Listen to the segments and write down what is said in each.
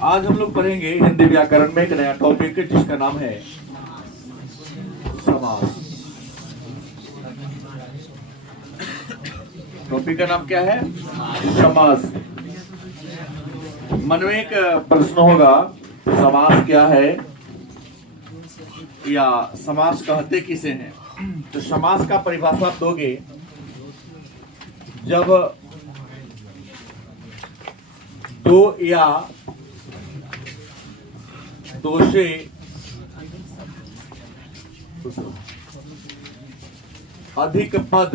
आज हम लोग पढ़ेंगे हिंदी व्याकरण में एक नया टॉपिक जिसका नाम है समास। टॉपिक का नाम क्या है? समास। मन में एक प्रश्न होगा, समास क्या है या समास कहते किसे हैं? तो समास का परिभाषा आप दोगे जब दो या दो से अधिक पद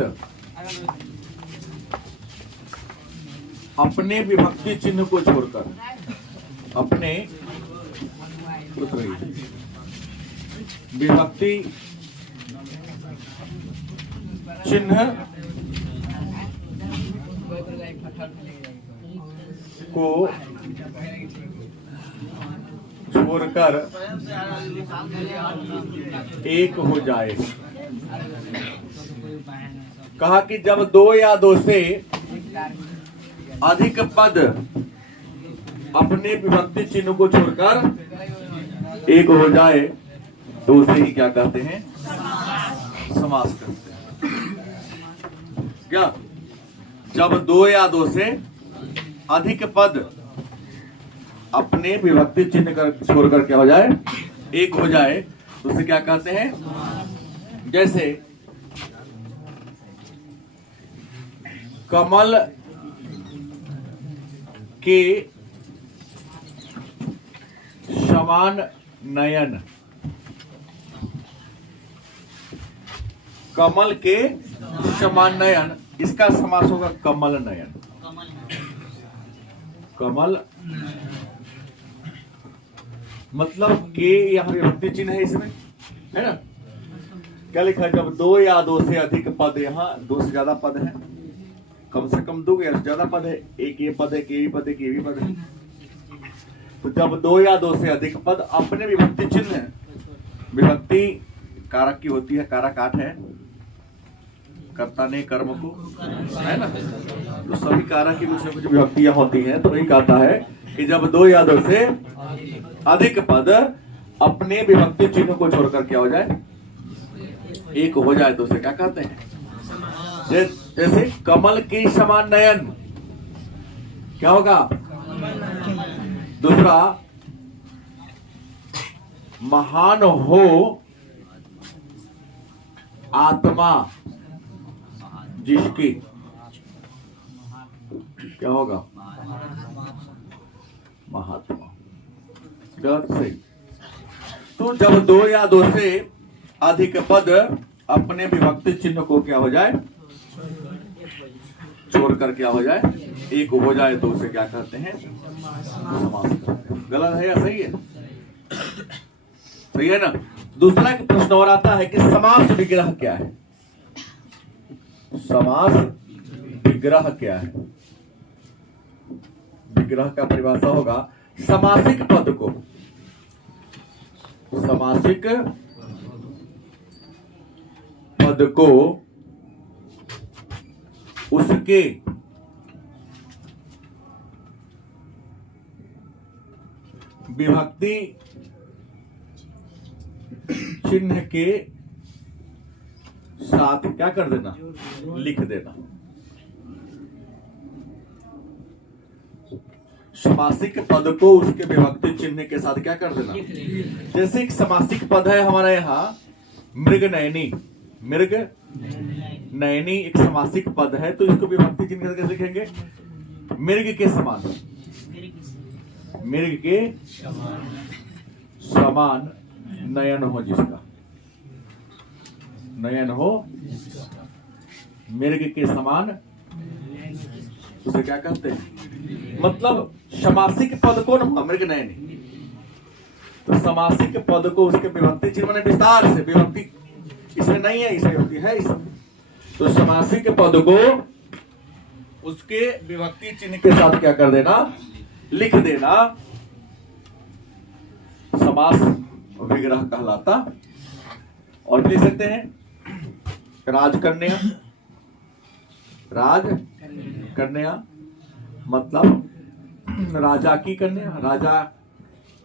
अपने विभक्ति चिन्ह को छोड़कर अपने विभक्ति चिन्ह को छोड़कर एक हो जाए। कहा कि जब दो या दो से अधिक पद अपने विभक्ति चिन्ह को छोड़कर एक हो जाए तो उसे ही क्या कहते हैं? समास कहते हैं। क्या? जब दो या दो से अधिक पद अपने विभक्ति चिन्ह छोड़कर क्या हो जाए? एक हो जाए तो उसे क्या कहते हैं? जैसे कमल के समान नयन। कमल के समान नयन, इसका समास होगा कमल नयन। कमल मतलब के यहाँ विभक्ति चिन्ह है इसमें, है ना? क्या लिखा है? जब दो या दो से अधिक पद, यहाँ दो से ज्यादा पद है, कम से कम दो या ज्यादा पद है, एक ये पद है, के भी पद है, के भी पद है। तो जब दो या दो से अधिक पद अपने विभक्ति चिन्ह, विभक्ति कारक की होती है, कारक आठ है, कर्ता ने कर्म को, है ना? तो सभी कारक की कुछ न कुछ विभक्तियां होती हैं। तो वही कहता है कि जब दो या दो से अधिक पद अपने विभक्ति चिन्ह को छोड़कर क्या हो जाए? एक हो जाए तो उसे क्या कहते हैं? जैसे कमल के समान नयन, क्या होगा? दूसरा, महान हो आत्मा जिसकी, क्या होगा? महात्मा। गलत सही। तो जब दो या दो से अधिक पद अपने विभक्ति चिन्ह को क्या हो जाए? छोड़कर क्या हो जाए? एक हो जाए तो उसे क्या कहते हैं? समास कहते हैं। गलत है या सही है? सही है ना? दूसरा एक प्रश्न और आता है कि समास विग्रह क्या है? समास विग्रह क्या है? विग्रह का परिभाषा होगा समासिक पद को, समासिक पद को उसके विभक्ति चिन्ह के साथ क्या कर देना? लिख देना। समासिक पद को उसके विभक्ति चिन्ह के साथ क्या कर देना? जैसे एक समासिक पद है हमारा यहाँ मृग नयनी, मृग नयनी एक समासिक पद है, तो इसको विभक्ति चिन्ह कैसे लिखेंगे? मृग के समान, मृग के समान नयन हो जिसका, नयन हो मृग के समान, उसे क्या कहते हैं? मतलब समासिक पद कौन हुआ? मृग नयनी। तो समासिक पद को उसके विभक्ति चिन्ह में विस्तार से, विभक्ति इसमें नहीं है, इसमें विभक्ति है इसमें। तो समासिक पद को उसके विभक्ति चिन्ह के साथ क्या कर देना? लिख देना। समास विग्रह कहलाता। और लिख सकते हैं राजकन्या, राजकन्या मतलब राजा की कन्या, राजा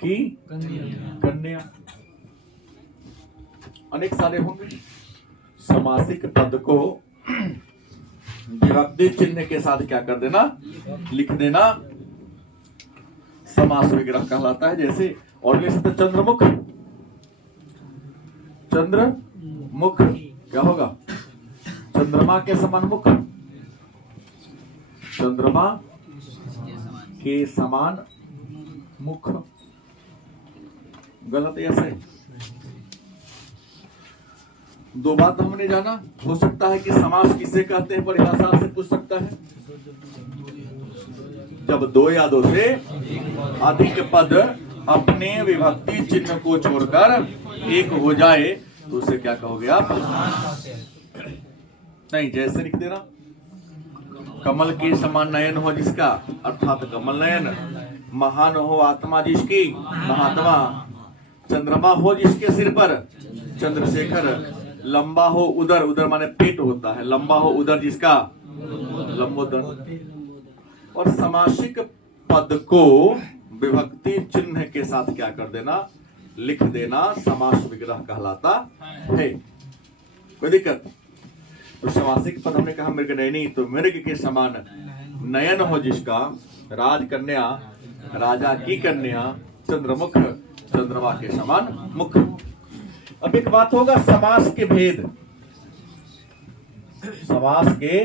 की कन्या, अनेक सारे होंगे। समासिक पद को विभक्ति चिन्ह के साथ क्या कर देना, लिख देना, समास विग्रह कहलाता है। जैसे और ले सकते चंद्रमुख, चंद्रमुख क्या होगा, चंद्रमा के समान मुख, चंद्रमा के समान मुख, गलत या सही? दो बात हमने जाना। हो सकता है कि समास किसे कहते हैं, परिभाषा से पूछ सकता है। जब दो या दो से अधिक पद अपने विभक्ति चिन्ह को छोड़कर एक हो जाए तो उसे क्या कहोगे आप? नहीं, जैसे लिख देना, कमल के समान नयन हो जिसका, अर्थात कमल नयन, महान हो आत्मा जिसकी, महात्मा, चंद्रमा हो जिसके सिर पर, चंद्रशेखर, लंबा हो उदर, उदर माने पेट होता है, लंबा हो उदर जिसका, लंबोदर। और समासिक पद को विभक्ति चिन्ह के साथ क्या कर देना, लिख देना, समास विग्रह कहलाता है। कोई दिक्कत? तो समासिक पद हमने कहा मृगनयनी, तो मृग के समान नयन हो जिसका, राजकन्या, राजा की कन्या, चंद्रमुख, चंद्रमा के समान मुख। अब एक बात होगा, समास के भेद, समास के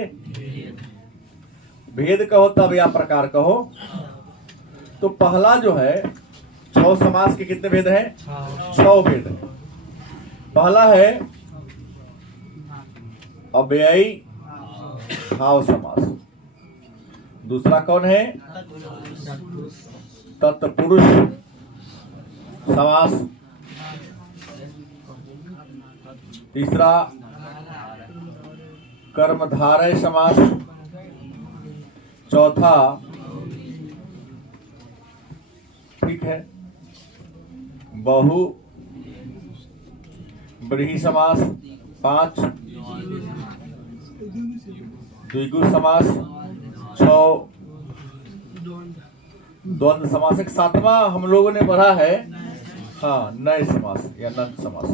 भेद कहो तब या प्रकार कहो। तो पहला जो है, 6 समास के कितने भेद हैं? 6 भेद है। पहला है अव्ययी भाव समास। दूसरा कौन है? तत्पुरुष समास। तीसरा कर्मधारय समास। चौथा, ठीक है, बहु व्रीहि समास। 5 द्विगु समास। 6 द्वंद्व समास। एक 7वां हम लोगों ने पढ़ा है, हाँ, नए समास या नंद समास।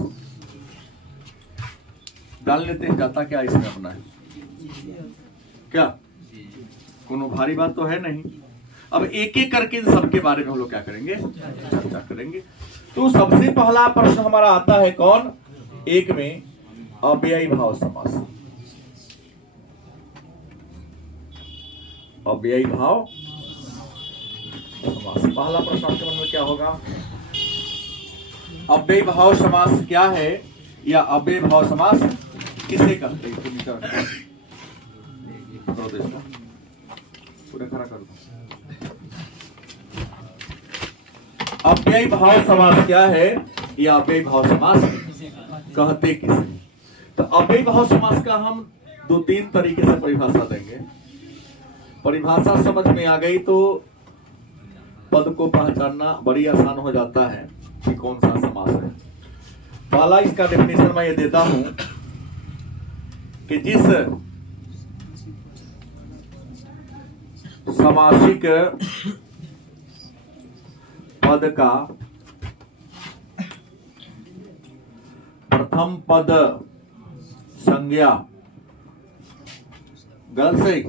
डाल लेते हैं, जाता क्या इसमें अपना है क्या, कोनो भारी बात तो है नहीं। अब एक एक करके इन सबके बारे में हम लोग क्या करेंगे, चर्चा करेंगे। तो सबसे पहला प्रश्न हमारा आता है कौन, एक में अव्ययी भाव समास। अव्ययी भाव समास, पहला प्रश्न आपके मन में क्या होगा? अव्ययी भाव समास क्या है, या अव्ययी भाव समास किसे कहते हैं? पूरा खड़ा कर दो। अव्ययी भाव समास क्या है, या अव्ययी भाव समास कहते किसे? तो अव्ययी भाव समास का हम 2-3 तरीके से परिभाषा देंगे। परिभाषा समझ में आ गई तो पद को पहचानना बड़ी आसान हो जाता है कि कौन सा समास है। पहला इसका डेफिनेशन मैं ये देता हूं कि जिस समासिक पद का प्रथम पद संज्ञा, गलत सही,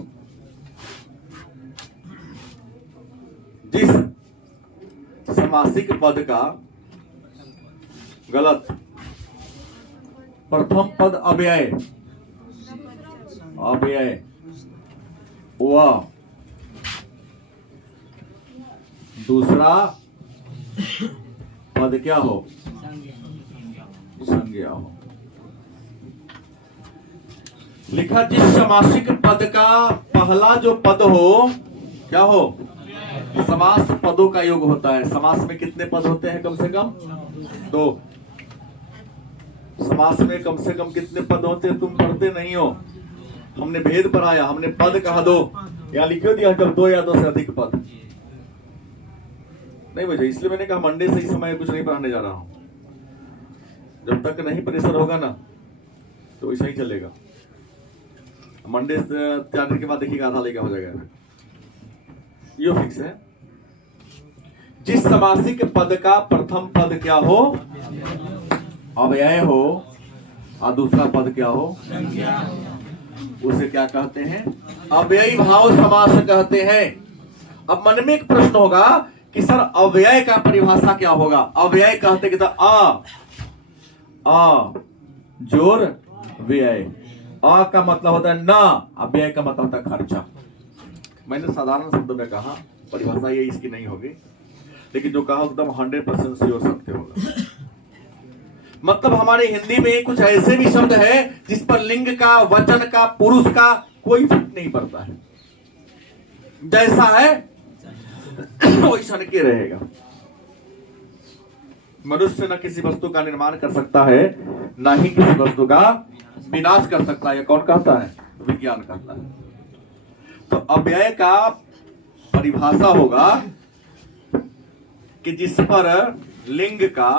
जिस समासिक पद का, गलत, प्रथम पद अव्यय, अव्यय, वह दूसरा पद क्या हो, संज्ञा हो। लिखा जिस समासिक पद का पहला जो पद हो क्या हो, समास पदों का योग होता है। समास में कितने पद होते हैं? कम से कम 2। समास में कम से कम कितने पद होते हैं? तुम पढ़ते नहीं हो, हमने भेद पढ़ाया, हमने पद कहा 2, या लिखो दिया जब 2 या 2 से अधिक पद नहीं बचे। इसलिए मैंने कहा मंडे से इस समय कुछ नहीं पढ़ाने जा रहा हूं। जब तक नहीं प्रेशर होगा ना तो ऐसा ही चलेगा। मंडे से 4 दिन के बाद देखिएगा आधा लेगा हो जाएगा, ये फिक्स है। जिस समासिक पद का प्रथम पद क्या हो, अव्यय हो, और दूसरा पद क्या हो, उसे क्या कहते हैं, अव्ययी भाव समास कहते हैं। अब मन में एक प्रश्न होगा कि सर अव्यय का परिभाषा क्या होगा। अव्यय कहते कि अ जोर व्यय, अ का मतलब होता है ना, अव्यय का मतलब होता है खर्चा। मैंने साधारण शब्दों में कहा, परिभाषा ये इसकी नहीं होगी, लेकिन जो कहा एकदम 100% श्योर सत्य होगा। मतलब हमारे हिंदी में कुछ ऐसे भी शब्द है जिस पर लिंग का, वचन का, पुरुष का कोई फर्क नहीं पड़ता है, जैसा है वैसा के रहेगा। मनुष्य न किसी वस्तु का निर्माण कर सकता है, ना ही किसी वस्तु का विनाश कर सकता है। ये कौन कहता है, विज्ञान कहता है। तो अव्यय का परिभाषा होगा कि जिस पर लिंग का,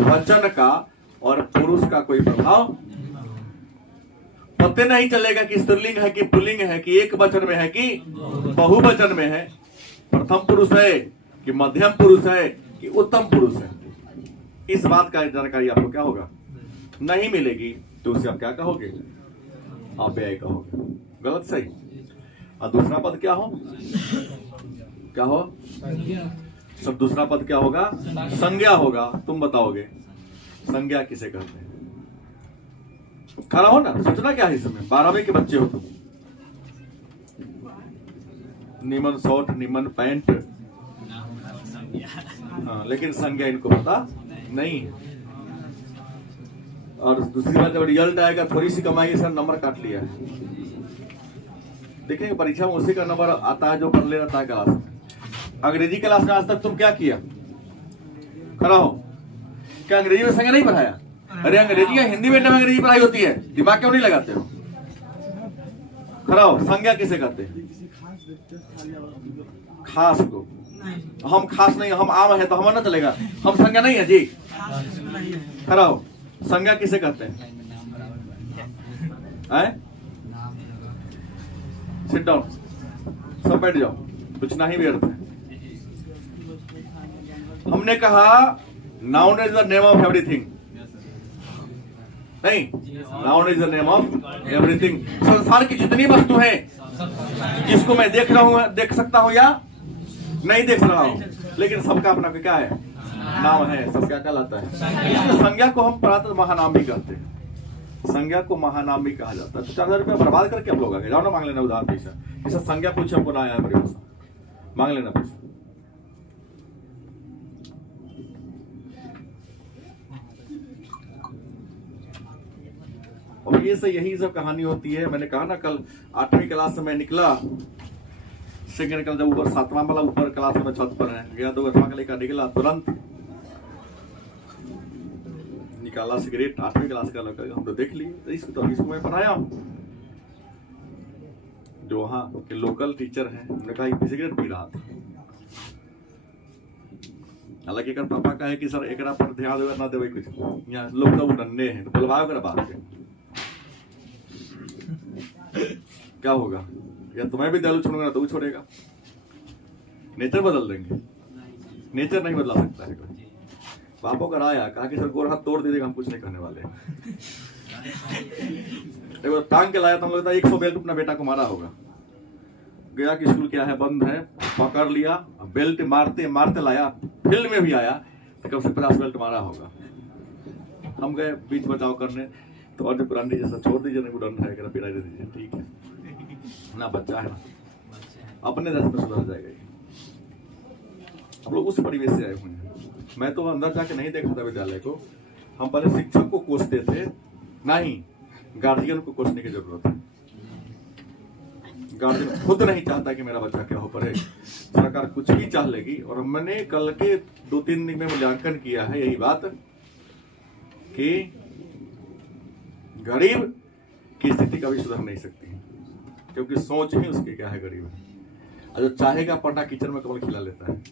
वचन का और पुरुष का कोई प्रभाव, पता नहीं चलेगा कि स्त्रीलिंग है कि पुल्लिंग है, कि एक वचन में है कि बहुवचन में है, प्रथम पुरुष है कि मध्यम पुरुष है कि उत्तम पुरुष है। इस बात का जानकारी आपको क्या होगा, नहीं मिलेगी, तो उसे आप क्या कहोगे, अव्यय कहोगे। गलत सही। और दूसरा पद क्या हो, क्या हो, सब दूसरा पद क्या होगा, संज्ञा होगा। तुम बताओगे संज्ञा किसे कहते हैं? खड़ा हो ना, सोचना क्या है इस समय, 12वीं के बच्चे हो तुम। निमन शॉर्ट, निमन पैंट, हाँ, लेकिन संज्ञा इनको पता नहीं है। और दूसरी बात, जब रिजल्ट आएगा थोड़ी सी कमाई, सर नंबर काट लिया है। देखेंगे परीक्षा में उसी का नंबर आता है जो कर ले रहता है क्लास में। अंग्रेजी क्लास में आज तक तुम क्या किया, खड़ा हो, क्या अंग्रेजी में संज्ञा नहीं पढ़ाया? अरे अंग्रेजी या हिंदी मीडियम में अंग्रेजी पढ़ाई होती है, दिमाग क्यों नहीं लगाते हो? खड़ा हो, संज्ञा किसे कहते हैं? खास को। हम खास नहीं, हम आम है तो हमारा ना चलेगा, हम संज्ञा नहीं है जी। खड़ा हो, संज्ञा किसे कहते हैं? सिट डाउन, सब बैठ जाओ, कुछ नहीं व्यर्थ है। हमने कहा noun is the name of everything, नहीं, noun is the name of everything. संसार की जितनी वस्तु है, जिसको मैं देख रहा हूं, देख सकता हूं या नहीं देख रहा हूं, लेकिन सबका अपना क्या है, नाम है, सब क्या कहलाता है। संज्ञा को हम प्रातः महानाम भी कहते हैं, संज्ञा को महानाम भी कहा जाता है। तो 4000 रुपया बर्बाद करके आप लोग आगे जाओ ना, मांग लेना उधार पैसा। ऐसा संज्ञा पूछे हमको ना आया परिभाषा, मांग लेना पैसा। और ये से यही सब कहानी होती है। मैंने कहा ना कल 8वीं क्लास से मैं निकला, सेकेंड कल जब ऊपर 7वां वाला ऊपर क्लास में छत पर है गया, तो 8वां का लेकर निकला, तुरंत निकाला सिगरेट। 8वीं क्लास का लगा, हम तो देख लिए, तो इसको मैं बनाया हूं। जो वहां के लोकल टीचर हैं, उन्होंने कहा सिगरेट पी रहा था। हालांकि एक पापा का है कि सर एक पर ध्यान देवे ना देवे कुछ, यहाँ लोग तो नन्हे हैं, तो बुलवाओ कर बात के क्या होगा, या तुम्हें भी दारू छोड़ूंगा तो वो छोड़ेगा। नेचर बदल देंगे, नेचर नहीं बदला सकता है कोई। पापा का आया, कहा कि सर गोर हाथ तोड़ दीजिएगा, हम कुछ नहीं करने वाले। देखो टांग के लाया तो हम लगता है 100 बेल्ट अपना बेटा को मारा होगा। गया कि स्कूल क्या है, बंद है, पकड़ लिया, बेल्ट मारते मारते लाया, फील्ड में भी आया तो कम से 50 बेल्ट मारा होगा। हम गए बीच बचाव करने, तो और जो पुरानी जैसा छोड़ दीजिए, नहीं डर है, पिरा दे दीजिए, ठीक है ना, बच्चा है ना, अपने दस में सुधर जाएगा। हम लोग उस परिवेश से आए हुए हैं। मैं तो अंदर जाके नहीं देखा था विद्यालय को, हम पहले शिक्षक को कोसते थे, नहीं गार्जियन को कोसने की जरूरत है। गार्जियन खुद नहीं चाहता कि मेरा बच्चा क्या हो, पढ़े, सरकार कुछ भी चाह लेगी। और मैंने कल के 2-3 दिन में मूल्यांकन किया है यही बात कि गरीब की स्थिति कभी सुधर नहीं सकती, क्योंकि सोच ही उसकी क्या है, गरीब है। और जो चाहेगा पढ़ना किचन में कमल खिला लेता है।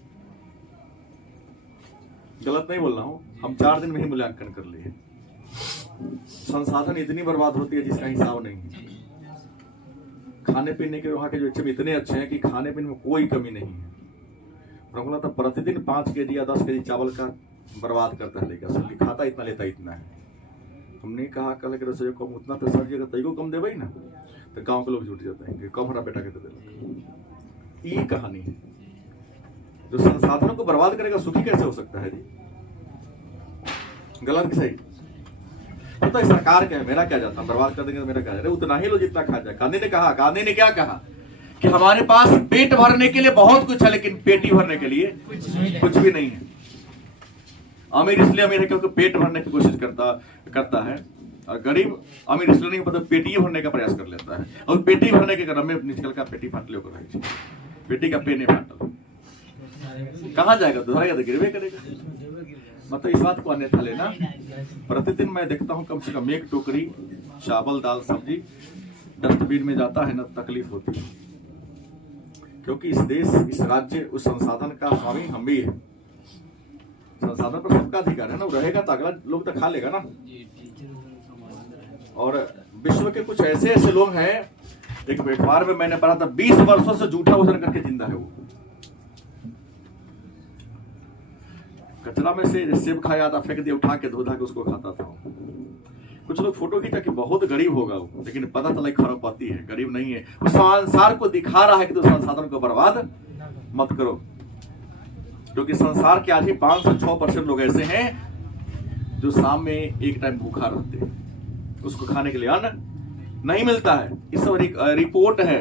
गलत नहीं बोल रहा हूं, हम 4 दिन में ही मूल्यांकन कर लिए। संसाधन इतनी बर्बाद होती है जिसका हिसाब नहीं है। खाने पीने के वहां के जो अच्छे इतने अच्छे हैं कि खाने पीने में कोई कमी नहीं है। और बोला था प्रतिदिन 5 kg या 10 kg चावल का बर्बाद करता है, लेकर खाता इतना लेता इतना है। हमने कहा कल के रसोई कम उतना तो सर जगह तैको कम देवे ना, तो गांव के लोग जुट जाते हैं कि कम हमारा बेटा के दे दे। ये कहानी है। जो संसाधनों को बर्बाद करेगा सुखी कैसे हो सकता है जी? गलत कि सही? तो सरकार क्या है, मेरा क्या जाता, बर्बाद कर देंगे तो मेरा क्या जाता, उतना ही लो जितना खा जाए। गांधी ने कहा, गांधी ने क्या कहा कि हमारे पास पेट भरने के लिए बहुत कुछ है, लेकिन पेटी भरने के लिए कुछ भी नहीं है। अमीर इसलिए अमीर है क्योंकि पेट भरने की कोशिश करता है, और गरीब अमीर इसलिए नहीं, मतलब पेटी भरने का प्रयास कर लेता है, और पेटी भरने के क्रम में निकल का पेटी फाट लो, पेटी का पेट नहीं फाटल, कहाँ जाएगा? दोहराएगा तो गिरवे करेगा। मतलब इस बात को अन्यथा लेना। प्रतिदिन मैं देखता हूँ कम से कम 1 टोकरी चावल दाल सब्जी डस्टबिन में जाता है ना, तकलीफ होती है। क्योंकि इस देश, इस राज्य, उस संसाधन का स्वामी हम भी है। संसाधन पर सबका अधिकार है ना, वो रहेगा तो अगला लोग तो खा लेगा ना। और विश्व के कुछ ऐसे ऐसे लोग हैं, एक अखबार में मैंने पढ़ा था, 20 वर्षों से जूठा भोजन करके जिंदा है वो। कचरा में से सेब खाया था, फेंक दिया, उठा के धो धा के उसको खाता था। कुछ लोग फोटो खींचा कि बहुत गरीब होगा वो, लेकिन पता चला खरबपति है, गरीब नहीं है। वो संसार को दिखा रहा है कि तो संसाधन को बर्बाद मत करो। क्योंकि संसार के आज ही 5 से 6% लोग ऐसे हैं जो शाम में एक टाइम भूखा रहते हैं, उसको खाने के लिए अन्न नहीं मिलता है। इस सब रिपोर्ट है।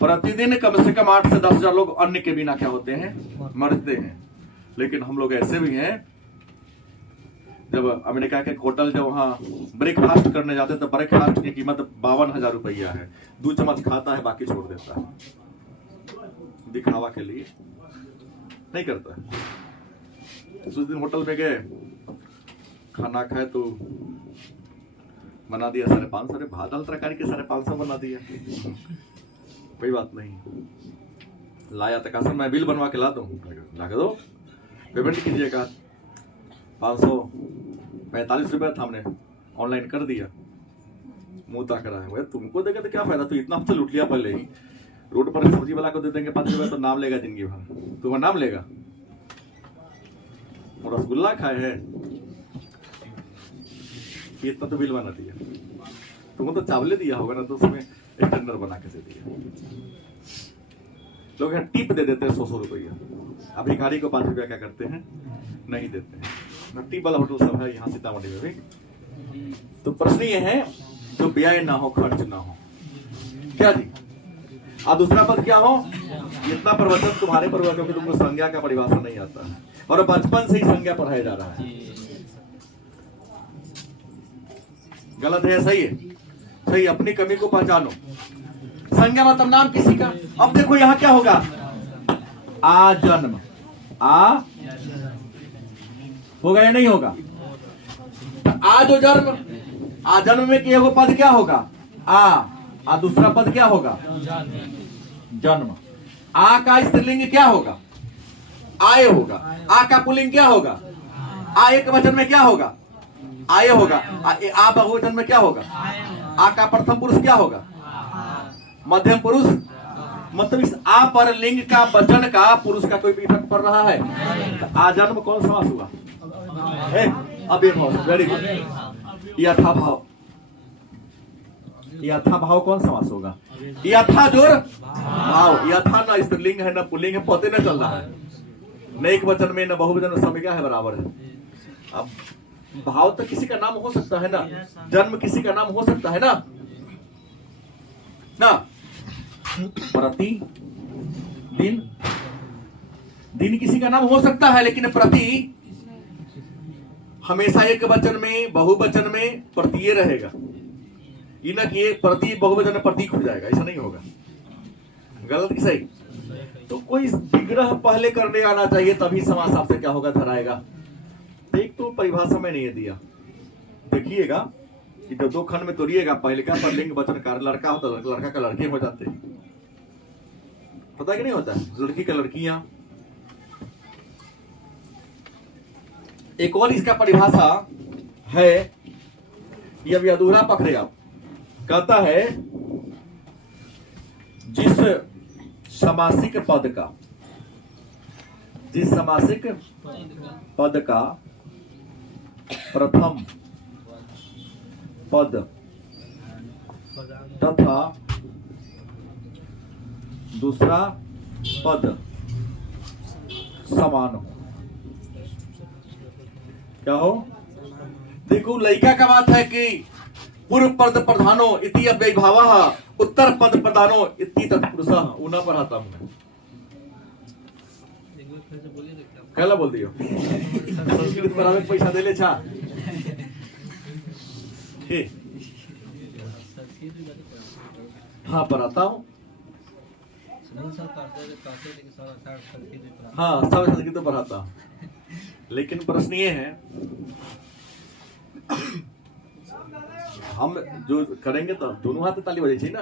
प्रतिदिन कम से कम 8 से 10 हजार लोग अन्न के बिना क्या होते हैं, मरते हैं। लेकिन हम लोग ऐसे भी हैं, जब अमेरिका के होटल जब वहां ब्रेकफास्ट करने जाते हैं तो ब्रेकफास्ट की कीमत 52,000 रुपया है। 2 चम्मच खाता है, बाकी छोड़ देता है, दिखावा के लिए नहीं करता है। उस दिन होटल में गए, खाना खाए तो बना दिया 550, अरे भात दाल तरकारी के 550 बना दिया। कोई बात नहीं, लाया तो कहा सर मैं बिल बनवा के ला दूं, ला के दो, पेमेंट कीजिएगा। 545 रुपया था, हमने ऑनलाइन कर दिया। मुंह ताक रहा है, तुमको देगा तो क्या फायदा, तू इतना हमसे लूट लिया पहले ही। रोड पर सब्जी वाला को दे देंगे 5 रुपया तो नाम लेगा जिंदगी भर, तुम्हारा नाम लेगा। और रसगुल्ला खाए है, इतना तो बिल बना दिया। तुमको तो चावले दिया होगा ना, तो उसमें स्टैंडर्ड बना के दे दिया। लोग टिप दे देते हैं 100 रुपया। अब भिखारी को 5 रुपया क्या करते हैं, नहीं देते हैं। टिप वाला होटल सब है यहाँ सीतामढ़ी में भी। तो प्रश्न ये है जो व्यय ना हो, खर्च ना हो, क्या जी। और दूसरा पद क्या हो, इतना प्रवचन तुम्हारे पर हुआ क्योंकि तुमको संज्ञा का परिभाषा नहीं आता है, और बचपन से ही संज्ञा पढ़ाया जा रहा है। गलत है, सही है? सही। अपनी कमी को पहचानो। संज्ञा मतलब नाम किसी का। अब देखो यहां क्या होगा, आ जन्म, आ होगा या नहीं होगा? आ जो जन्म, आ जन्म में कि एगो पद क्या होगा, आ दूसरा पद क्या होगा, जन्म। आ का स्त्रीलिंग क्या होगा, आय होगा। आ का पुल्लिंग क्या होगा, आ एक वचन में क्या होगा, आय होगा। आ बहुवचन में क्या होगा, आ का प्रथम पुरुष क्या होगा, मध्यम पुरुष। मतलब इस आ पर लिंग का, वचन का, पुरुष का कोई इफेक्ट पड़ रहा है? तो आ जन्म कौन समास हुआ? अब एक वेरी गुड, यथा भाव। यथा भाव कौन समास होगा? यथा जोर भाव। यथा ना स्त्रीलिंग है, ना पुल्लिंग है, पते न चल रहा है, न एक वचन में, न बहुवचन में, समय क्या है, बराबर है। अब भाव तो किसी का नाम हो सकता है ना, जन्म किसी का नाम हो सकता है ना, ना। प्रति दिन, दिन किसी का नाम हो सकता है, लेकिन प्रति हमेशा एक वचन में, बहुवचन में प्रतीय रहेगा। ये ना कि प्रति बहुवचन में प्रतीक हो जाएगा, ऐसा नहीं होगा। गलत कि सही? तो कोई विग्रह पहले करने आना चाहिए, तभी समास आपसे क्या होगा, धराएगा। एक तो परिभाषा में नहीं दिया, देखिएगा कि जब 2 खंड में तोड़िएगा, पहले का पर लिंग वचन कार, लड़का होता है, लड़का का लड़के हो जाते हैं, पता है कि नहीं होता है, लड़की का लड़कियां। एक और इसका परिभाषा है, ये अभी अधूरा पकड़े आप। कहता है जिस समासिक पद का, जिस समासिक पद का प्रथम पद तथा दूसरा पद समान हो। क्या हो? देखो लइका का बात है कि पूर्व पद प्रधानो इति अव्ययीभावः उत्तर पद प्रधानो इति तत्पुरुषः। ऊना पढ़ाता हूं मैं। कहला बोल दियो संस्कृत पढ़ावे पैसा दे ले छा। हाँ पढ़ाता हूँ। हाँ सब संस्कृत तो पढ़ाता हूँ, लेकिन प्रश्न ये है हम जो करेंगे तो दोनों हाथ ताली बजे ना।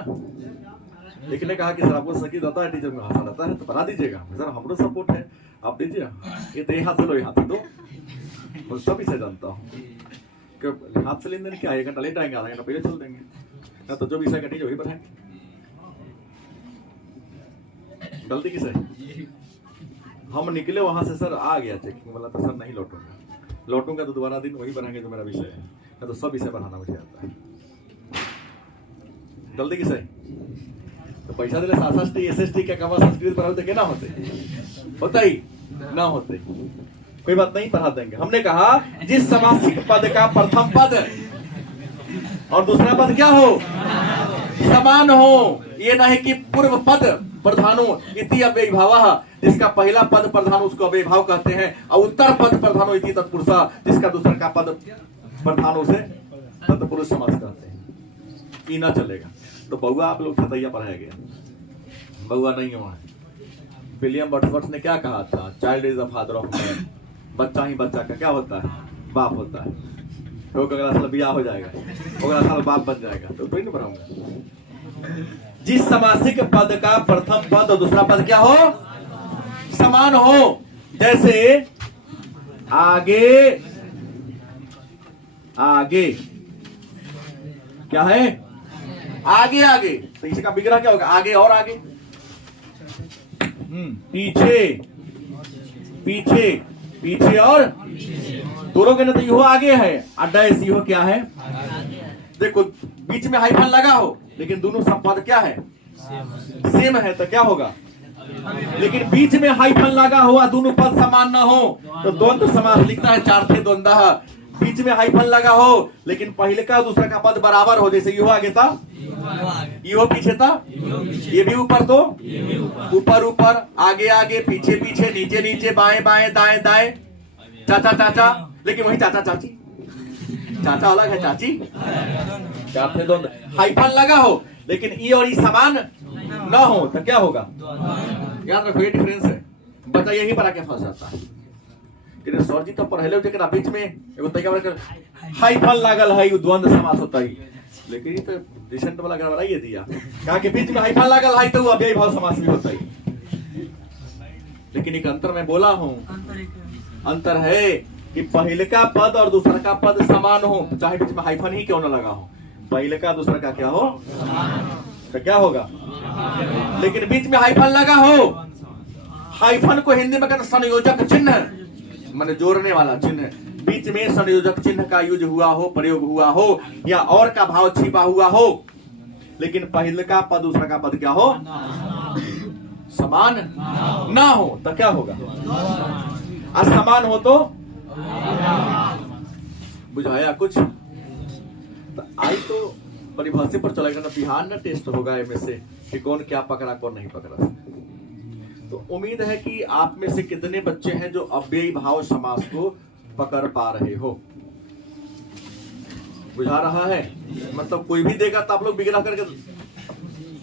एक ने कहा कि सर आपको संस्कृत आता है, टीचर में हाथ आता है तो पढ़ा दीजिएगा। सर हमरो सपोर्ट है, आप दीजिए। ये तो हाथ से लो, हाथ से दो, और सब इसे जानता हूँ कि हाथ से लेन देन क्या है। 1 घंटा लेट आएंगे, आधा घंटा पहले चल देंगे ना, तो जो विषय कटेंगे वही पढ़ाएंगे। गलती किस है? हम निकले वहां से, सर आ गया चेकिंग वाला, तो सर नहीं लौटूंगा तो दोबारा दिन वही बनाएंगे जो मेरा विषय है, तो सब विषय पढ़ाना मुझे आता है। गलती किस है? तो पैसा दिले SST SST क्या कमा संस्कृत पढ़ाते के ना होता ही ना होते, कोई बात नहीं, पढ़ा देंगे। हमने कहा जिस समासिक पद का प्रथम पद और दूसरा पद क्या हो? समान हो। ये नहीं कि पूर्व पद प्रधानो इति अव्ययीभावः, जिसका पहला पद प्रधान उसको अव्ययीभाव कहते हैं, और उत्तर पद प्रधानो इति तत्पुरुषः, जिसका दूसरा का पद प्रधान उसे तत्पुरुष समास कहते हैं। ई ना चलेगा। तो बउआ आप लोग छतैया पढ़ाया गया, बउआ नहीं हुआ है। विलियम वर्ड्सवर्थ ने क्या कहा था? Child is the father of man. बच्चा ही बच्चा का क्या होता है? बाप होता है। तो अगला साल ब्याह हो जाएगा, अगला साल बाप बन जाएगा, तो नहीं पढ़ाऊंगा। जिस समासिक पद का प्रथम पद और दूसरा पद क्या हो? समान हो। जैसे आगे आगे क्या है? आगे आगे, तो इसका विग्रह क्या होगा? आगे और आगे, पीछे पीछे पीछे और दोनों के ना, तो यो आगे है, डैश यो क्या है? देखो बीच में हाइफन लगा हो, लेकिन दोनों सब पद क्या है? सेम है, तो क्या होगा? लेकिन बीच में हाइफन लगा हुआ, दोनों पद समान ना हो तो द्वंद्व समास लिखता है। चार्थे द्वंद्वः। बीच में हाइफन लगा हो, लेकिन पहले का दूसरा का पद बराबर हो, जैसे यो आगे था, यो पीछे था, ये भी ऊपर, तो ऊपर ऊपर, आगे आगे, पीछे पीछे, नीचे नीचे, बाएं बाएं, दाएं दाएं, चाचा चाचा, लेकिन वही चाचा चाची, चाचा अलग है, चाची। चार्थे द्वंद्व, हाइफन लगा हो लेकिन ई और ई समान ना हो तो क्या होगा? याद रखो ये डिफरेंस है। बच्चा यही पर आके फंस जाता है कि सर जी तो पढ़ले जरा बीच में एगो तरीका बना हाइफन लागल है, द्वंद्व समास होता है। लेकिन ये तो रिसेंट वाला गड़बड़ाइए दिया, कहा कि बीच में हाइफन लागल है तो अव्ययीभाव समास भी होता है। लेकिन एक अंतर मैं बोला हूं, अंतर है कि पहले का पद और दूसरा का पद समान हो, चाहे बीच में हाइफन ही क्यों ना लगा हो। पहले का दूसरा का क्या हो? तो क्या होगा? लेकिन बीच में हाइफन लगा हो, हाइफन को हिंदी में कहते संयोजक चिन्ह, माने जोड़ने वाला चिन्ह। बीच में संयोजक चिन्ह का यूज हुआ हो, प्रयोग हुआ हो, या और का भाव छिपा हुआ हो, लेकिन पहले का पद दूसरा का पद क्या हो? समान ना हो तो क्या होगा? असमान हो तो बुझाया कुछ? तो आई तो परिभाषा पर चलेगा ना, बिहार ना टेस्ट होगा इनमें से कि कौन क्या पकड़ा कौन नहीं पकड़ा। तो उम्मीद है कि आप में से कितने बच्चे हैं जो अव्ययीभाव समास को पकड़ पा रहे हो। बुझा रहा है? मतलब कोई भी देगा तो आप लोग विग्रह करके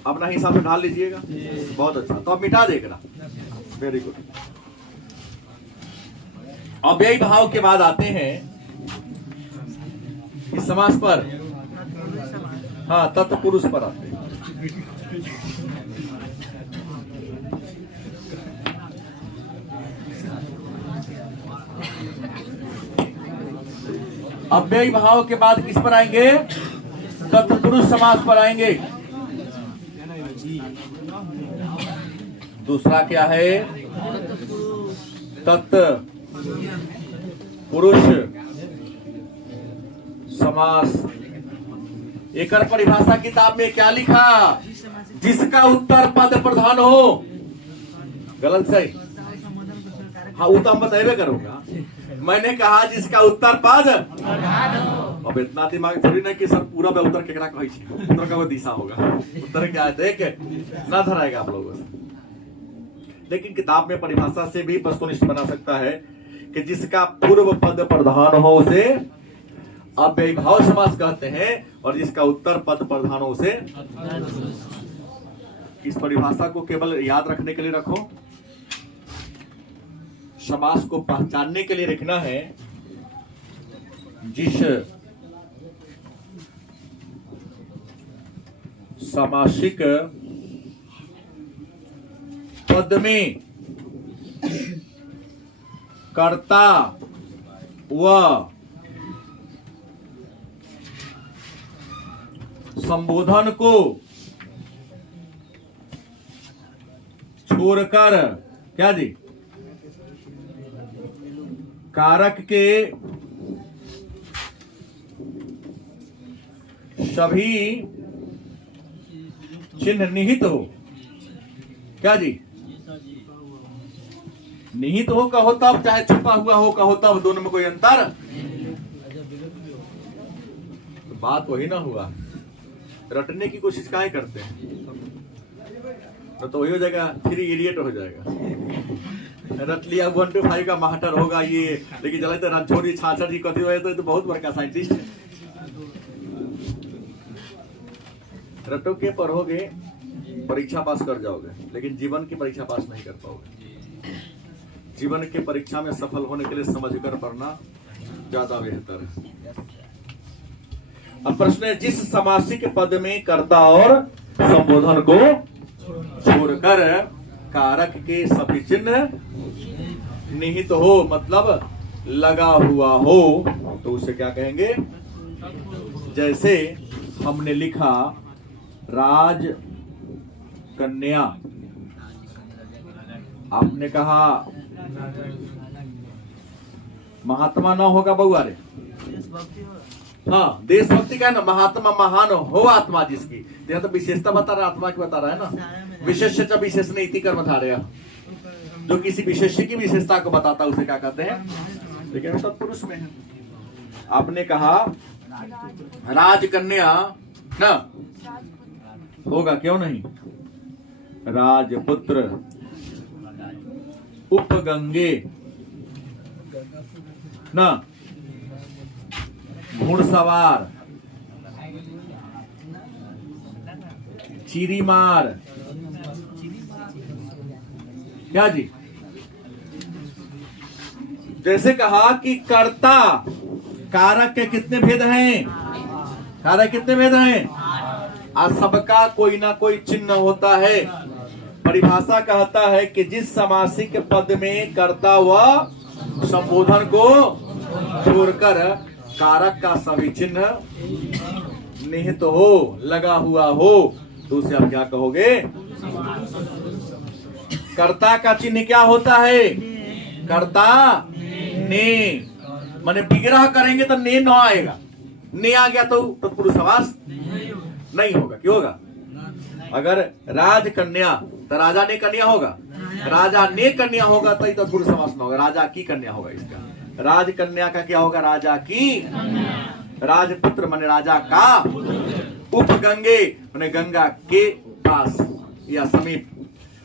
अपना हिसाब से ढाल लीजिएगा। बहुत अच्छा, तो अब मिटा देगा। Very good. अव्ययीभाव के बाद आते हैं इस समास पर, हाँ तत्पुरुष पर आते हैं। अव्ययीभाव के बाद किस पर आएंगे? तत्पुरुष समास पर आएंगे। दूसरा क्या है? तत्पुरुष समास। एक परिभाषा किताब में क्या लिखा? जिसका उत्तर पद प्रधान हो। गलत सही? हाँ, वो तो हम बताइए करूंगा। मैंने कहा जिसका उत्तर पद। अब इतना दिमाग थोड़ी ना कि सर पूरा में उत्तर केकरा कहे छी। उत्तर का वो दिशा होगा। उत्तर क्या है देख ना धराएगा आप लोगों से। लेकिन किताब में परिभाषा से भी वस्तुनिष्ठ बना सकता है कि जिसका पूर्व पद प्रधान हो उसे अव्ययीभाव समास कहते हैं, और जिसका उत्तर पद प्रधान हो उसे। इस परिभाषा को केवल याद रखने के लिए रखो, समास को पहचानने के लिए लिखना है। जिस सामासिक पद में कर्ता व संबोधन को छोड़कर क्या जी कारक के सभी चिन्ह निहित हो। क्या जी? निहित हो कहो तब, चाहे छुपा हुआ हो कहो तब, दोनों में कोई अंतर? तो बात वही ना हुआ। रटने की कोशिश काहे करते हैं? तो वही हो जाएगा, 3 इडियट हो जाएगा। रट लिया 1 to 5 का मास्टर होगा ये, लेकिन चले तो रणछोड़ जी छाछड़ जी कथी हुए तो बहुत बड़का साइंटिस्ट है। रटो के पढ़ोगे परीक्षा पास कर जाओगे, लेकिन जीवन की परीक्षा पास नहीं कर पाओगे। जीवन की परीक्षा में सफल होने के लिए समझकर पढ़ना ज्यादा बेहतर है। अब प्रश्न है, जिस समासिक पद में कर्ता और संबोधन को छोड़कर कारक के सभी चिन्ह निहित हो, मतलब लगा हुआ हो, तो उसे क्या कहेंगे? जैसे हमने लिखा राज कन्या, आपने कहा महात्मा न होगा बउआ रे। हाँ, देशभक्ति का है ना, महात्मा महान हो आत्मा जिसकी। यह तो विशेषता बता रहा, आत्मा की बता रहा है ना। विशेष विशेष ने इति कर्म था रहा, जो किसी विशेष की विशेषता को बताता उसे क्या कहते हैं? लेकिन तत्पुरुष में है। आपने कहा राजकन्या ना होगा, क्यों नहीं? राजपुत्र उपगंगे ना, घुड़सवार, चिरीमार, क्या जी? जैसे कहा कि कर्ता, कारक के कितने भेद हैं? कारक कितने भेद हैं? आज सबका कोई ना कोई चिन्ह होता है। परिभाषा कहता है कि जिस समासिक पद में कर्ता व संबोधन को छोड़कर कारक का सभी चिन्ह निहित हो, लगा हुआ हो, तो उसे आप क्या कहोगे? कर्ता का चिन्ह क्या होता है? कर्ता ने, माने विग्रह करेंगे तो ने न आएगा। ने आ गया तो तत्पुरुष समास नहीं होगा। क्यों होगा? अगर राज कन्या तो राजा ने कन्या होगा, राजा ने कन्या होगा तो तत्पुरुष समास न होगा, राजा की कन्या होगा। इसका राज कन्या का क्या होगा? राजा की। राजपुत्र माने राजा का। उपगंगे माने गंगा के पास या समीप।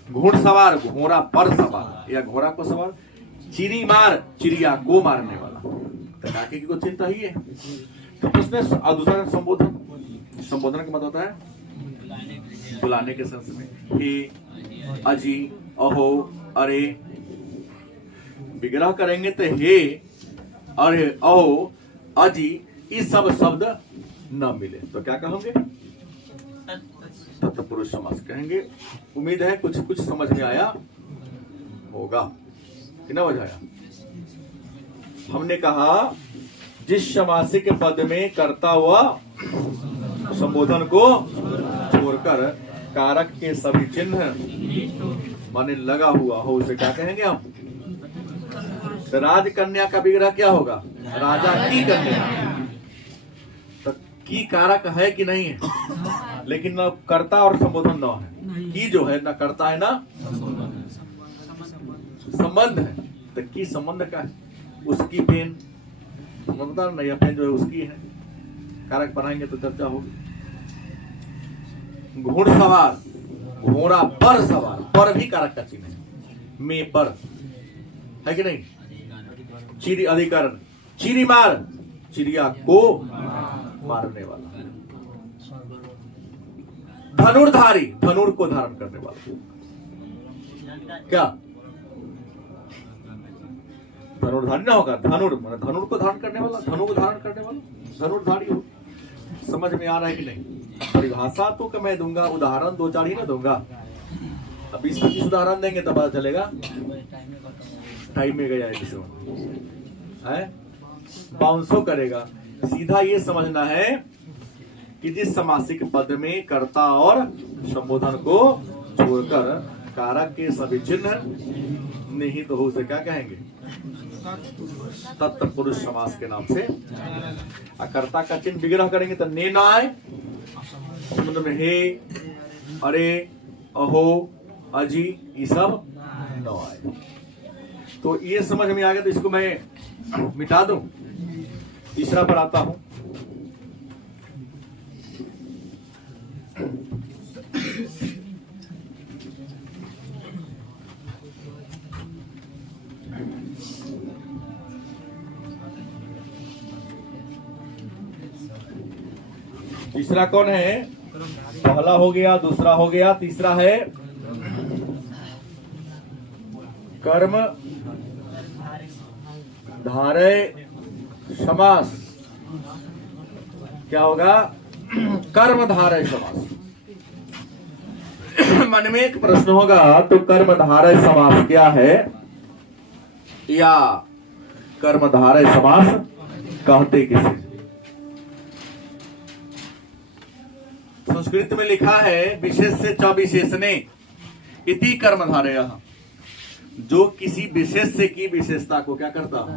घुड़सवार घोड़ा पर सवार या घोड़ा को सवार। चिरीमार चिड़िया को मारने वाला। तो काके की कुछ चिंता ही है। तो प्रश्न दूसरा संबोधन, संबोधन का मतलब होता है बुलाने के सेंस में। हे, अजी, अहो, अरे। विग्रह करेंगे तो हे, अरे, अहो, अजी, इस सब शब्द न मिले तो क्या कहोगे? तत्पुरुष समास कहेंगे। उम्मीद है कुछ कुछ समझ में आया होगा कि ना समझ आया? हमने कहा जिस समासिक पद में कर्ता व संबोधन को छोड़कर कारक के सभी चिन्ह माने लगा हुआ हो, उसे क्या कहेंगे हम? तो राजकन्या का विग्रह क्या होगा? राजा की कन्या। तो की कारक है कि नहीं है? लेकिन न कर्ता और संबोधन न है। की जो है न कर्ता है ना संबंध है। तो की संबंध का है, उसकी पेन समझता नहीं, यह पेन जो है उसकी है, कारक बनाएंगे तो चर्चा होगी। घुड़सवार, घोड़ा पर सवार, पर भी कारक का चिन्ह है, में पर है कि नहीं? चिड़ी अधिकरण, चिड़ी मार, चिड़िया को मारने वाला। धनुर्धारी, धनुर को धारण करने वाला। क्या धनुर्धारी ना होगा? धनुर मतलब धनुर को धारण करने वाला, धनु को धारण करने वाला धनुर्धारी हो। समझ में आ रहा है कि नहीं? परिभाषा तो मैं दूंगा, उदाहरण 2-4 ही ना दूंगा। अब 20-25 उदाहरण देंगे तब पता चलेगा। टाइम में गया है 500 करेगा। सीधा ये समझना है कि जिस समासिक पद में कर्ता और संबोधन को छोड़कर कारक के सभी चिन्ह निहित तो हो, उसे क्या कहेंगे? तत्पुरुष समास के नाम से। कर्ता का चिन्ह विग्रह करेंगे तो ने ना आए, मतलब में हे, अरे, अहो, अजी, ये सब न आए। तो ये समझ में आ गया, तो इसको मैं मिटा दूं। तीसरा पर आता हूं। तीसरा कौन है? पहला हो गया, दूसरा हो गया, तीसरा है कर्म धारय समास। क्या होगा? कर्म धारय समास। मन में एक प्रश्न होगा, तो कर्म धारय समास क्या है, या कर्म धारय समास कहते किसे? संस्कृत में लिखा है विशेष से च विशेषणे इति कर्म धारय। जो किसी विशेष की विशेषता को क्या करता हो,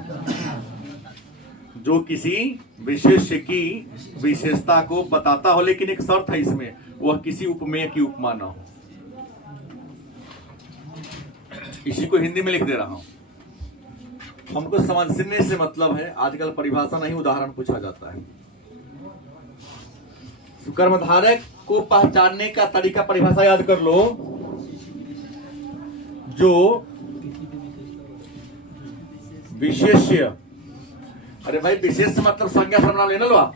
जो किसी विशेष की विशेषता को बताता हो, लेकिन एक शर्त है इसमें, वह किसी उपमेय की उपमा न हो। इसी को हिंदी में लिख दे रहा हूं। हमको समझने से मतलब है, आजकल परिभाषा नहीं उदाहरण पूछा जाता है। कर्मधारक को पहचानने का तरीका परिभाषा याद कर लो। जो विशेष्य, अरे भाई विशेष मतलब संज्ञा सर्वनाम लेना लो आप।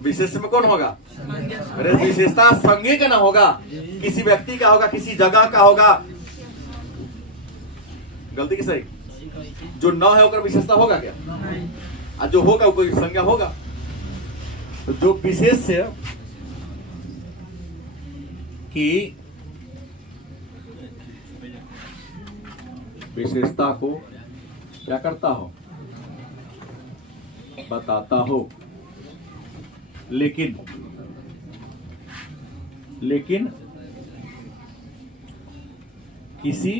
विशेष में कौन होगा? अरे विशेषता संज्ञा का ना होगा, किसी व्यक्ति का होगा, किसी जगह का होगा। गलती की सही? जो न है उसका विशेषता होगा क्या? और जो होगा वो कोई संज्ञा होगा। तो जो विशेष्य की विशेषता को क्या करता हो, बताता हो, लेकिन किसी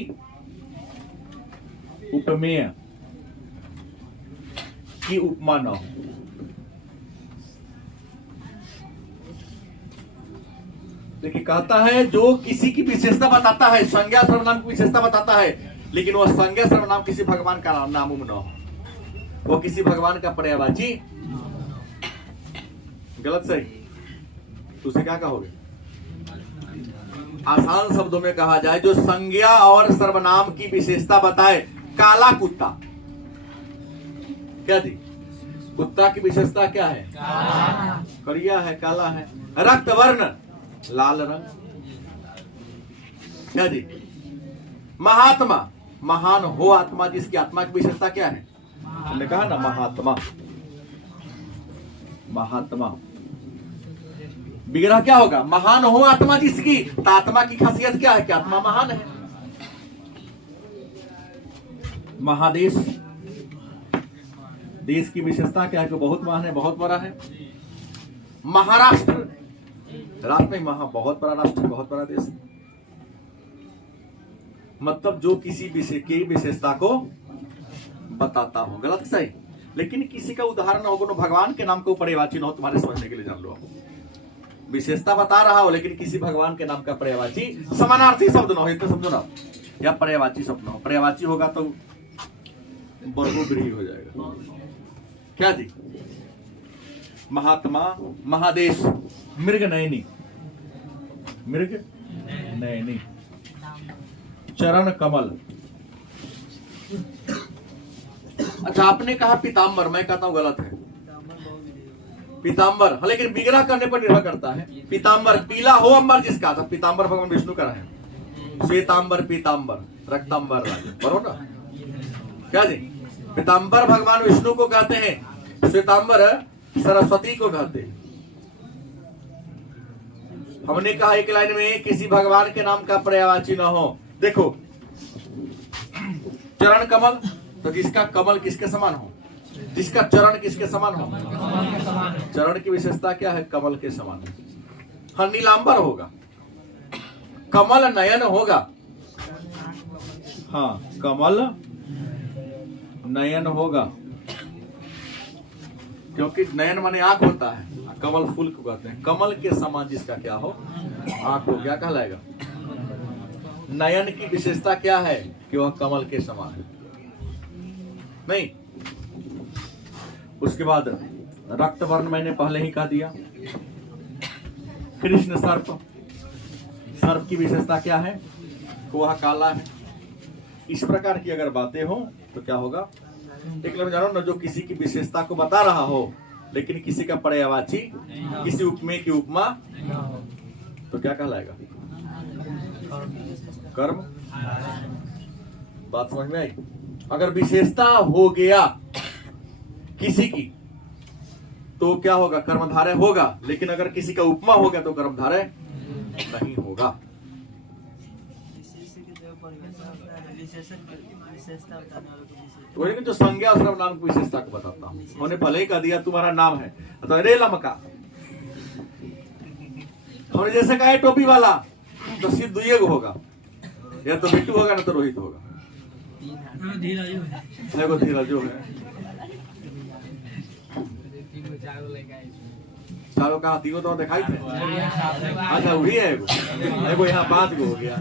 उपमेय की उपमा न हो। देखिए कहता है जो किसी की विशेषता बताता है, संज्ञा सर्वनाम की विशेषता बताता है, लेकिन वह संज्ञा सर्वनाम किसी भगवान का नाम न हो, वो किसी भगवान का पर्यायवाची। गलत सही? तो उसे क्या कहोगे? आसान शब्दों में कहा जाए, जो संज्ञा और सर्वनाम की विशेषता बताए। काला कुत्ता, क्या जी? कुत्ता की विशेषता क्या है? करिया है, काला है। रक्त वर्ण, लाल रंग, क्या जी? महात्मा, महान हो आत्मा, जिसकी आत्मा की विशेषता क्या है? हमने कहा ना महात्मा। महात्मा विग्रह क्या होगा? महान हो आत्मा जिसकी। तो आत्मा की खासियत क्या है? कि आत्मा महान है। महादेश, देश की विशेषता क्या है? कि बहुत महान है, बहुत बड़ा है। महाराष्ट्र, राष्ट्र में बहुत बड़ा राष्ट्र, बहुत बड़ा देश। मतलब जो किसी विषय की विशेषता को बताता हो। गलत सही? लेकिन किसी का उदाहरण हो, भगवान के नाम को पर्यायवाची न हो, तुम्हारे समझने के लिए जान लो आप। विशेषता बता रहा हो लेकिन किसी भगवान के नाम का पर्यायवाची समानार्थी शब्द न हो, इतना समझो ना, या पर्यायवाची शब्द न हो। पर्यायवाची होगा तो बहुब्रीहि हो जाएगा। क्या जी? महात्मा, महादेश, मृग नयनी, मृग नयनी, चरण कमल। अच्छा, आपने कहा पीताम्बर, मैं कहता हूं गलत है। पीताम्बर, लेकिन विग्रह करने पर निर्भर करता है। पीताम्बर पीला हो अंबर जिसका, तो पीताम्बर भगवान विष्णु का है। श्वेतांबर, पीताम्बर, रक्तांबर बरो ना। क्या जी? पीताम्बर भगवान विष्णु को कहते हैं, श्वेतांबर सरस्वती को कहते हैं। हमने कहा एक लाइन में किसी भगवान के नाम का पर्यायवाची न हो। देखो, चरण कमल, तो जिसका कमल किसके समान हो, जिसका चरण किसके समान हो। चरण की विशेषता क्या है? कमल के समान है। हाँ, नीलांबर होगा, कमल नयन होगा। हाँ, कमल नयन होगा, क्योंकि नयन माने आंख होता है, कमल फूल को कहते हैं। कमल के समान जिसका क्या हो, आंख हो, क्या कहलाएगा? नयन की विशेषता क्या है? कि वह कमल के समान है। नहीं, उसके बाद रक्त वर्ण मैंने पहले ही कह दिया। कृष्ण सर्प, सर्प की विशेषता क्या है? वह काला है। इस प्रकार की अगर बातें हो तो क्या होगा? एक लफ्ज जानो ना, जो किसी की विशेषता को बता रहा हो लेकिन किसी का पर्यायवाची, किसी उपमेय की उपमा, तो क्या कहलाएगा? कर्म। बात समझ में आई? अगर विशेषता हो गया किसी की तो क्या होगा? कर्मधारय होगा। लेकिन अगर किसी का उपमा हो गया तो कर्मधारय नहीं होगा। वही जो संज्ञा और सर्वनाम की विशेषता को बताता हूँ। हमने पहले ही कह दिया तुम्हारा नाम है, तो अरे लमका। हमने जैसे कहा टोपी वाला, तो सिर्फ दुई गो होगा, या तो बिट्टू होगा ना तो रोहित होगा। धीरजो है, चारों कहा, तीनों तो दिखाई थे। अच्छा, वही है एगो यहाँ 5 गो हो गया।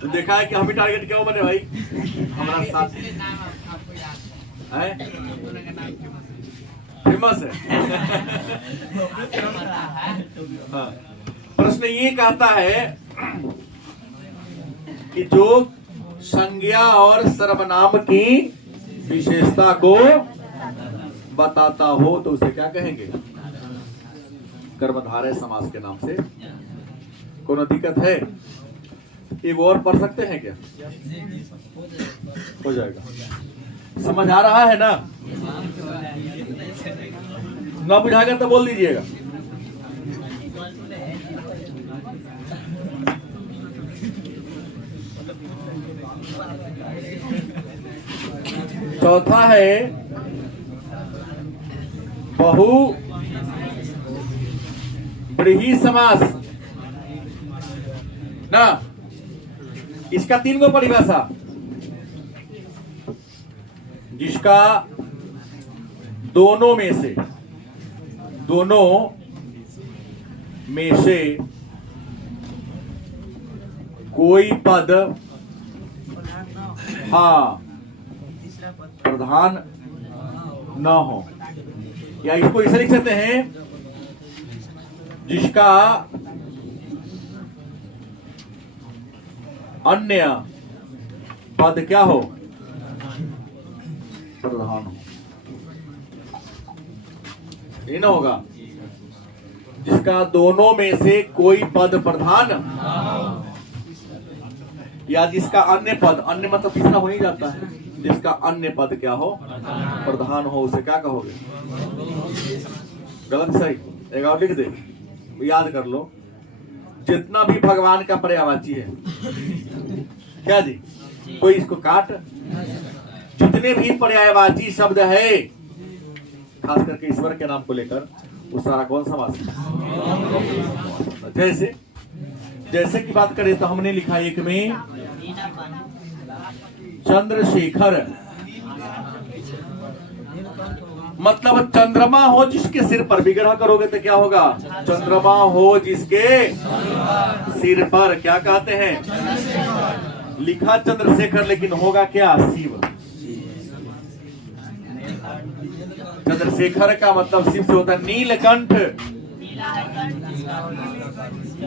तो देखा है कि हम ही टारगेट क्यों बने भाई? हमारा साथ है, फेमस है। हाँ, प्रश्न ये कहता है कि जो संज्ञा और सर्वनाम की विशेषता को बताता हो तो उसे क्या कहेंगे? कर्मधारय समास के नाम से। कोनो दिक्कत है? एक और पढ़ सकते हैं क्या? हो जाएगा। समझ आ रहा है ना? ना बुझाएगा तो बोल दीजिएगा। चौथा है बहुव्रीहि समास ना। इसका 3 गो परिभाषा, जिसका दोनों में से कोई पद हाँ प्रधान न हो, या इसको इसे लिख सकते हैं, जिसका अन्य पद क्या हो? प्रधान हो। ये ना होगा, जिसका दोनों में से कोई पद प्रधान, या जिसका अन्य पद, अन्य मतलब तीसरा हो ही जाता है, जिसका अन्य पद क्या हो? प्रधान हो, उसे क्या कहोगे? गलत सही? एक और लिख दे, याद कर लो। जितना भी भगवान का पर्यायवाची है, क्या जी? कोई इसको काट। जितने भी पर्यायवाची शब्द है, खास करके ईश्वर के नाम को लेकर, वो सारा कौन समास है? जैसे की बात करें तो हमने लिखा एक में चंद्रशेखर, मतलब चंद्रमा हो जिसके सिर पर, विग्रह करोगे तो क्या होगा? चंद्रमा हो जिसके सिर पर, क्या कहते हैं? लिखा चंद्रशेखर, लेकिन होगा क्या? शिव। चंद्रशेखर का मतलब शिव से होता है। नीलकंठ,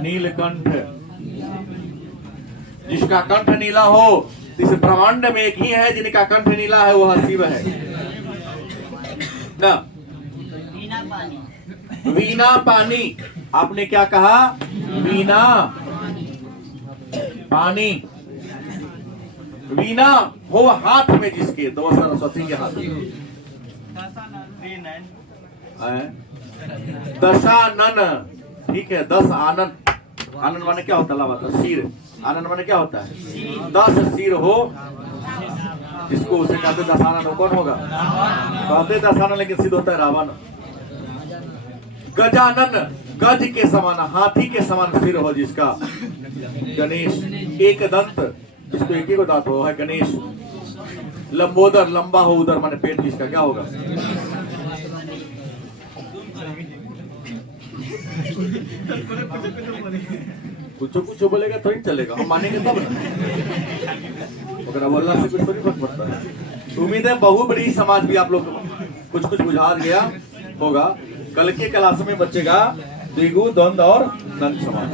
नीलकंठ, जिसका कंठ नीला हो, इस ब्रह्मांड में एक ही है जिनका कंठ नीला है, वह शिव है ना। वीणा पानी, आपने क्या कहा? वीणा पानी। वीणा हो हाथ में जिसके, दो सरस्वती के हाथ में। दशानन, ठीक है, 10 आनंद। आनंद माने क्या होता है? सिर। आनंद माने क्या होता है? 10 सिर हो जिसको, उसे कहते दशानन। कौन होगा? कहते दशानन, लेकिन सिद्ध होता है रावण। गजानन, गज के समान, हाथी के समान सिर हो जिसका। गणेश, एक दंत, जिसको एक ही को दांत हो, है गणेश। लंबोदर, लंबा हो उधर माने पेट जिसका, क्या होगा? कुछ बोलेगा तो ही चलेगा, हम मानेंगे तब ना। अगर बोलना से कुछ थोड़ी फर्क पड़ता है। उम्मीद है बहुब्रीही समाज भी आप लोग कुछ बुझा गया होगा। कल के क्लास में बचेगा द्विगु, द्वंद्व और नंद समाज।